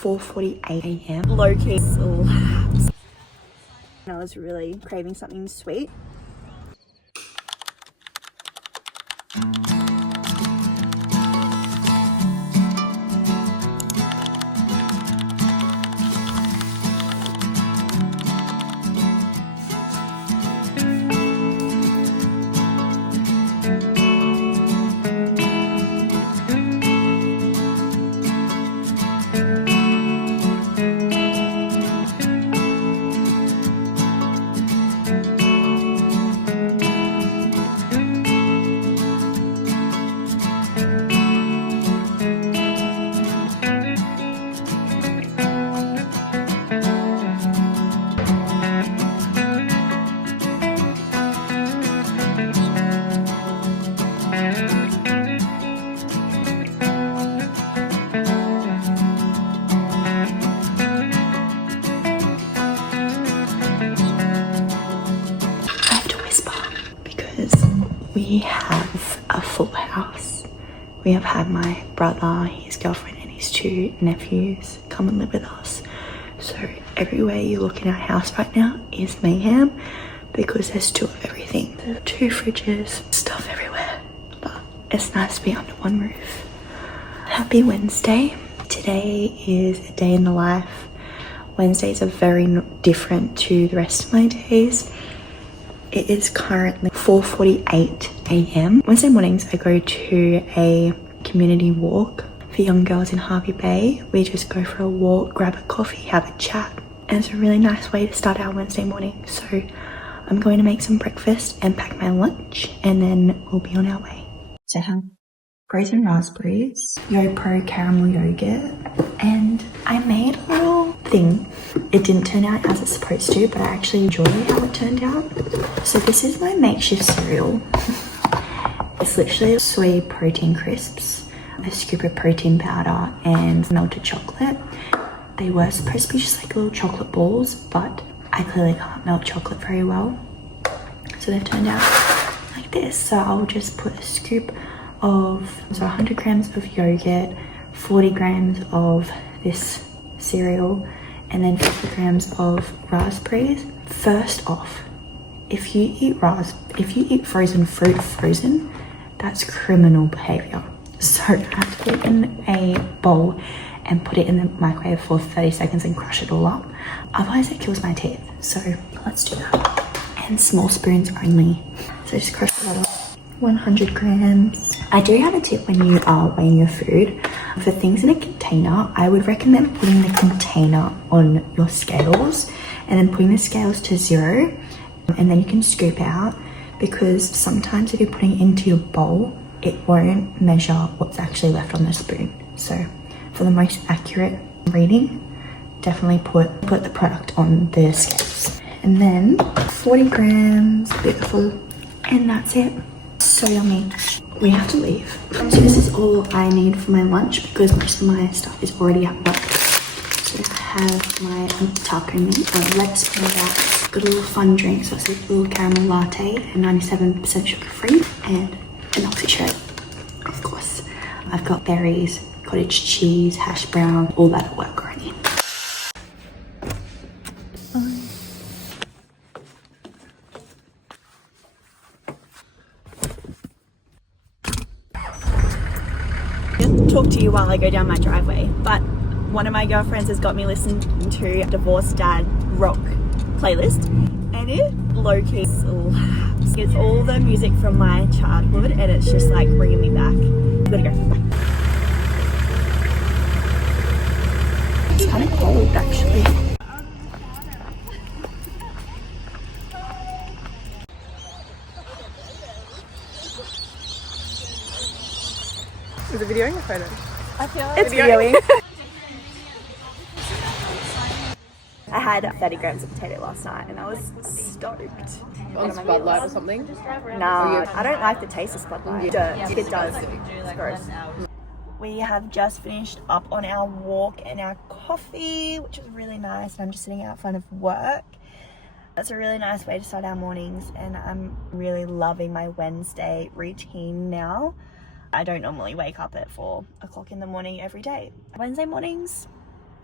4:48 a.m. Low-key slaps. I was really craving something sweet. We have a full house. We have had my brother, his girlfriend and his 2 nephews come and live with us. So everywhere you look in our house right now is mayhem because there's 2 of everything. There are 2 fridges, stuff everywhere, but it's nice to be under one roof. Happy Wednesday. Today is a day in the life. Wednesdays are very different to the rest of my days. It is currently 4:48 a.m. Wednesday mornings I go to a community walk for young girls in Harvey Bay. We just go for a walk, grab a coffee, have a chat, and it's a really nice way to start our Wednesday morning. So I'm going to make some breakfast and pack my lunch, and then we'll be on our way. So I have frozen raspberries, YoPro caramel yogurt, and I made a little thing. It didn't turn out as it's supposed to, but I actually enjoyed how it turned out. So this is my makeshift cereal. It's literally soy protein crisps, a scoop of protein powder, and melted chocolate. They were supposed to be just like little chocolate balls, but I clearly can't melt chocolate very well. So they've turned out like this. So I'll just put a scoop of 100 grams of yogurt, 40 grams of this cereal, and then 50 grams of raspberries. First off, if you eat frozen fruit frozen, that's criminal behavior. So I have to put it in a bowl and put it in the microwave for 30 seconds and crush it all up. Otherwise it kills my teeth. So let's do that. And small spoons only. So just crush that up. 100 grams. I do have a tip when you are weighing your food. For things in a container, I would recommend putting the container on your scales and then putting the scales to 0, and then you can scoop out, because sometimes if you're putting it into your bowl, it won't measure what's actually left on the spoon. So for the most accurate reading, definitely put the product on the scales. And then 40 grams, beautiful, and that's it. So yummy. We have to leave. So this is all I need for my lunch because most of my stuff is already at work. So I have my taco meat, lettuce on that. Got a little fun drink, so it's a little caramel latte and 97% sugar free, and an oxy shake, of course. I've got berries, cottage cheese, hash brown, all that at work already. Talk to you while I go down my driveway, but one of my girlfriends has got me listening to Divorced Dad rock playlist, and it low-key slaps. It's all the music from my childhood and it's just like bringing me back. Gotta go. It's kind of cold actually. Is it videoing or photo? I feel like it's videoing. I had 30 grams of potato last night and I was stoked. On Spud Light or something? Nah, I don't like the taste of Spud Light. Dirt. It does. It's gross. We have just finished up on our walk and our coffee, which is really nice. And I'm just sitting out front of work. That's a really nice way to start our mornings, and I'm really loving my Wednesday routine now. I don't normally wake up at 4 o'clock in the morning every day. Wednesday mornings,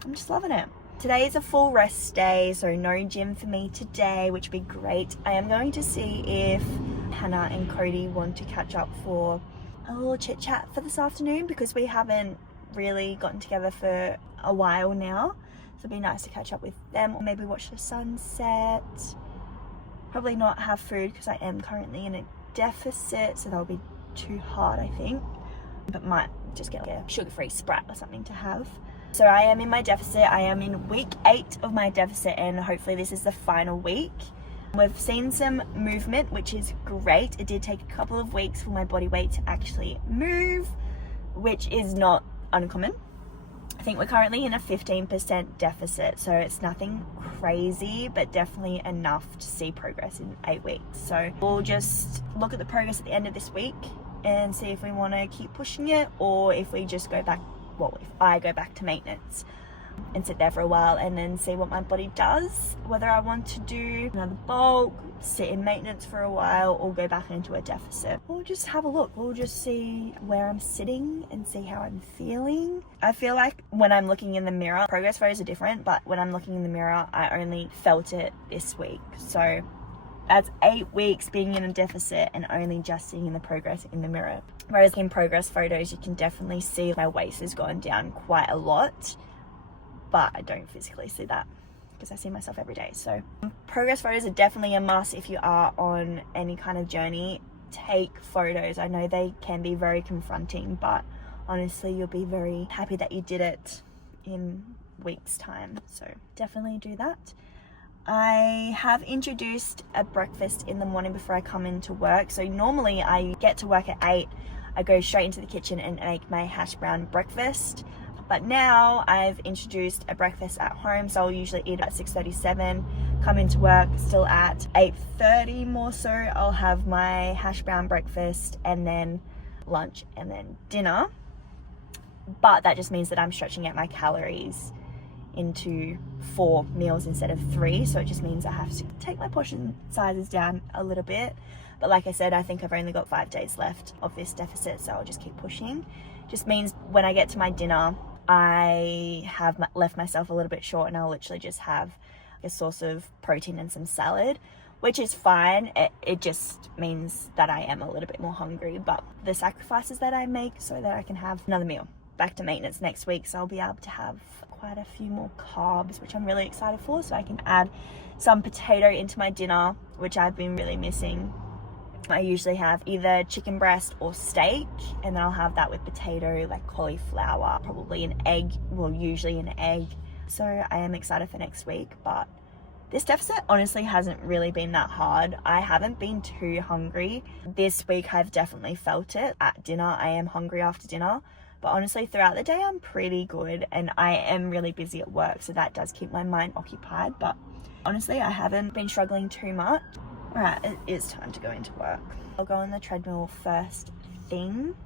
I'm just loving it. Today is a full rest day, so no gym for me today, which would be great. I am going to see if Hannah and Cody want to catch up for a little chit chat for this afternoon, because we haven't really gotten together for a while now. So it'd be nice to catch up with them, or maybe watch the sunset. Probably not have food because I am currently in a deficit, so that'll be too hard, I think. But might just get like a sugar-free Sprite or something to have. So I am in my deficit. I am in week 8 of my deficit, and hopefully this is the final week. We've seen some movement, which is great. It did take a couple of weeks for my body weight to actually move, which is not uncommon. I think we're currently in a 15% deficit, so it's nothing crazy, but definitely enough to see progress in 8 weeks. So we'll just look at the progress at the end of this week and see if we want to keep pushing it, or if we just go back, well, if I go back to maintenance and sit there for a while and then see what my body does, whether I want to do another bulk, sit in maintenance for a while, or go back into a deficit. We'll just have a look. We'll just see where I'm sitting and see how I'm feeling. I feel like when I'm looking in the mirror, progress photos are different, but when I'm looking in the mirror, I only felt it this week. So that's 8 weeks being in a deficit and only just seeing the progress in the mirror. Whereas in progress photos, you can definitely see my waist has gone down quite a lot, but I don't physically see that because I see myself every day. So progress photos are definitely a must if you are on any kind of journey. Take photos. I know they can be very confronting, but honestly, you'll be very happy that you did it in weeks' time. So definitely do that. I have introduced a breakfast in the morning before I come into work. So normally I get to work at 8. I go straight into the kitchen and make my hash brown breakfast. But now I've introduced a breakfast at home. So I'll usually eat at 6:37, come into work still at 8:30 more so. I'll have my hash brown breakfast and then lunch and then dinner. But that just means that I'm stretching out my calories into 4 meals instead of 3, so it just means I have to take my portion sizes down a little bit. But like I said, I think I've only got 5 days left of this deficit, so I'll just keep pushing. Just means when I get to my dinner, I have left myself a little bit short, and I'll literally just have a source of protein and some salad, which is fine. It just means that I am a little bit more hungry, but the sacrifices that I make so that I can have another meal. Back to maintenance next week, so I'll be able to have quite a few more carbs, which I'm really excited for, so I can add some potato into my dinner, which I've been really missing. I usually have either chicken breast or steak, and then I'll have that with potato, like cauliflower, probably an egg, well, usually an egg. So I am excited for next week, but this deficit honestly hasn't really been that hard. I haven't been too hungry. This week I've definitely felt it. At dinner, I am hungry after dinner. But honestly, throughout the day, I'm pretty good, and I am really busy at work, so that does keep my mind occupied. But honestly, I haven't been struggling too much. All right, it is time to go into work. I'll go on the treadmill first thing.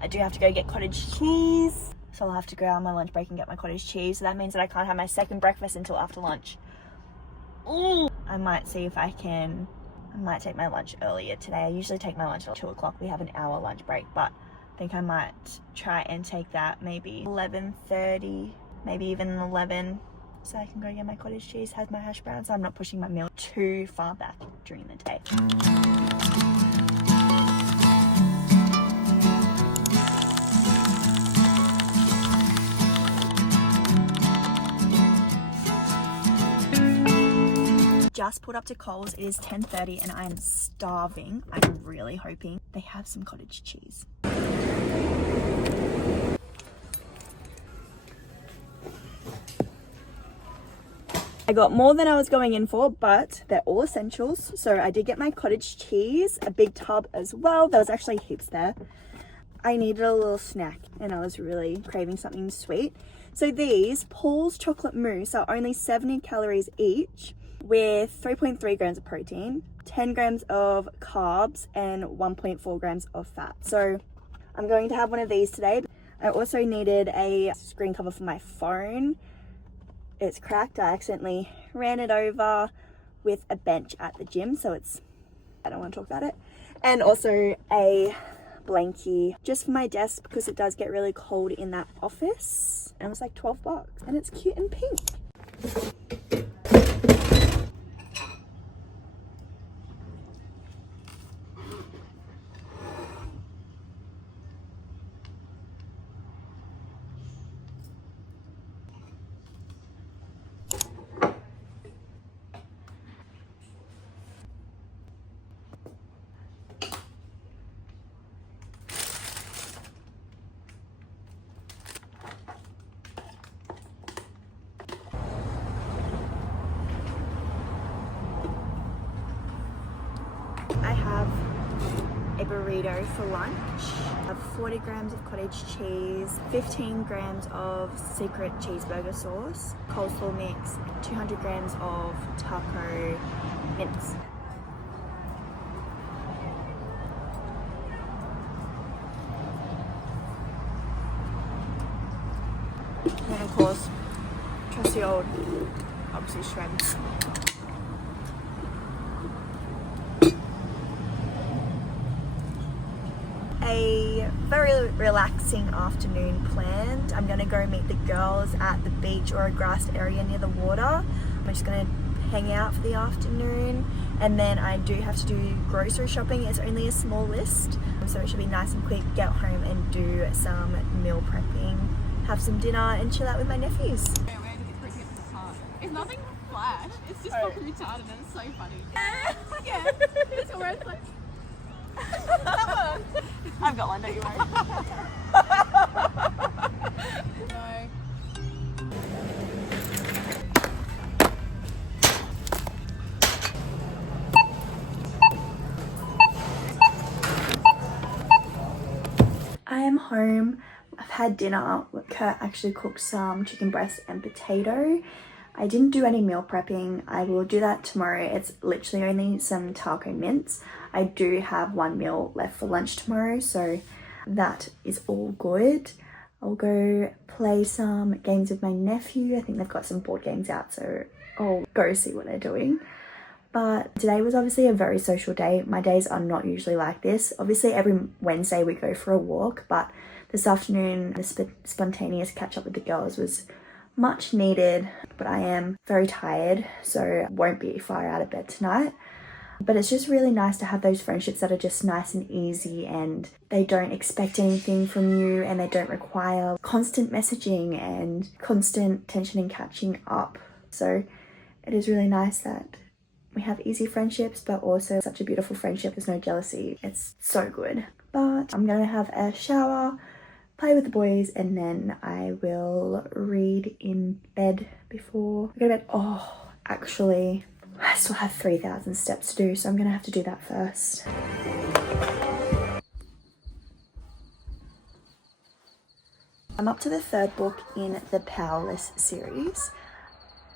I do have to go get cottage cheese, so I'll have to go on my lunch break and get my cottage cheese. So that means that I can't have my second breakfast until after lunch. Ooh. I might see if I might take my lunch earlier today. I usually take my lunch at 2 o'clock. We have an hour lunch break, but I think I might try and take that maybe 11:30, maybe even 11, so I can go get my cottage cheese, have my hash browns, so I'm not pushing my meal too far back during the day. Just pulled up to Coles. It is 10:30 and I am starving. I'm really hoping they have some cottage cheese. I got more than I was going in for, but they're all essentials. So I did get my cottage cheese, a big tub as well. There was actually heaps there. I needed a little snack and I was really craving something sweet. So these Paul's chocolate mousse are only 70 calories each, with 3.3 grams of protein, 10 grams of carbs, and 1.4 grams of fat. So I'm going to have one of these today. I also needed a screen cover for my phone. It's cracked. I accidentally ran it over with a bench at the gym, so I don't want to talk about it. And also a blankie just for my desk because it does get really cold in that office. And it was like $12 and it's cute and pink. I have a burrito for lunch. I have 40 grams of cottage cheese, 15 grams of secret cheeseburger sauce, coleslaw mix, 200 grams of taco mince. And then of course, trusty old, obviously shreds. A very relaxing afternoon planned. I'm gonna go meet the girls at the beach or a grassed area near the water. I'm just gonna hang out for the afternoon, and then I do have to do grocery shopping. It's only a small list, so it should be nice and quick. Get home and do some meal prepping, have some dinner and chill out with my nephews. It's nothing flash, it's just fucking retarded and it's so funny. Yeah, it's where it's like I've got one, don't you worry. no. I am home. I've had dinner. Kurt actually cooked some chicken breast and potato. I didn't do any meal prepping. I will do that tomorrow. It's literally only some taco mince. I do have one meal left for lunch tomorrow, so that is all good. I'll go play some games with my nephew. I think they've got some board games out, so I'll go see what they're doing. But today was obviously a very social day. My days are not usually like this. Obviously every Wednesday we go for a walk, but this afternoon the spontaneous catch up with the girls was much needed. But I am very tired, so won't be far out of bed tonight. But it's just really nice to have those friendships that are just nice and easy, and they don't expect anything from you, and they don't require constant messaging and constant tension and catching up. So it is really nice that we have easy friendships, but also such a beautiful friendship. There's no jealousy. It's so good. But I'm gonna have a shower, play with the boys, and then I will read in bed before I go to bed. Oh, actually, I still have 3,000 steps to do, so I'm gonna have to do that first. I'm up to the third book in the Powerless series.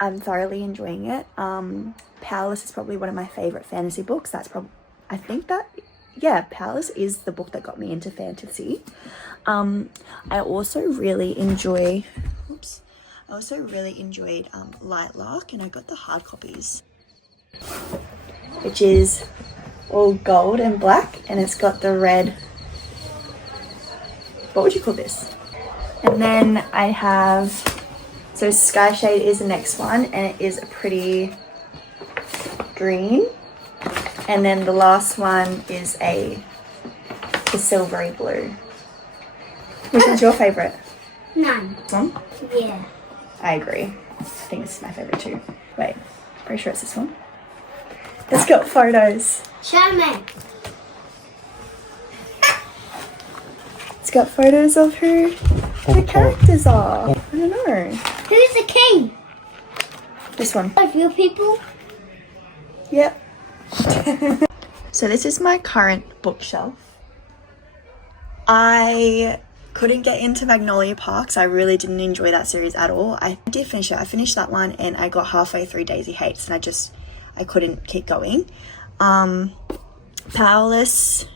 I'm thoroughly enjoying it. Powerless is probably one of my favorite fantasy books. Powerless is the book that got me into fantasy. I also really enjoyed Lightlark, and I got the hard copies, which is all gold and black, and it's got the red, what would you call this? And then I have, so Sky Shade is the next one, and it is a pretty green. And then the last one is the silvery blue. Which one's your favourite? None. This one? Yeah. I agree. I think this is my favourite too. Wait, pretty sure it's this one. It's got photos. Show me. It's got photos of who the characters are. I don't know. Who's the king? This one. Of your people? Yep. So this is my current bookshelf. I couldn't get into Magnolia Park, so I really didn't enjoy that series at all. I did finish it. I finished that one and I got halfway through Daisy Hates, and I couldn't keep going. Powerless,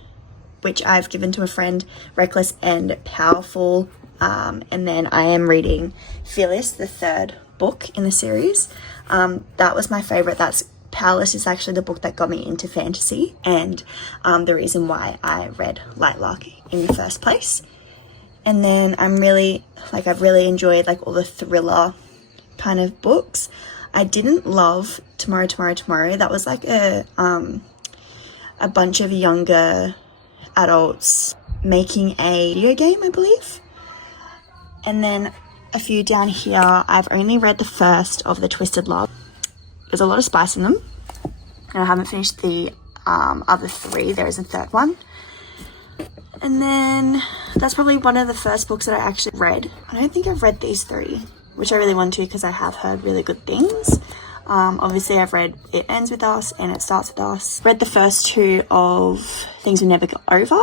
which I've given to a friend, Reckless and Powerful, and then I am reading Fearless, the third book in the series. That was my favorite. That's Powerless is actually the book that got me into fantasy, and the reason why I read Lightlark in the first place. And then I've really enjoyed like all the thriller kind of books. I didn't love Tomorrow, Tomorrow. That was like a bunch of younger adults making a video game, I believe. And then a few down here, I've only read the first of the Twisted Love. There's a lot of spice in them, and I haven't finished the other 3. There is a third one. And then that's probably one of the first books that I actually read. I don't think I've read these 3, which I really want to because I have heard really good things. Obviously I've read It Ends With Us and It Starts With Us. Read the first 2 of Things We Never Got Over.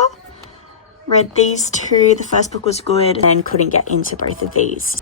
Read these 2. The first book was good and couldn't get into both of these.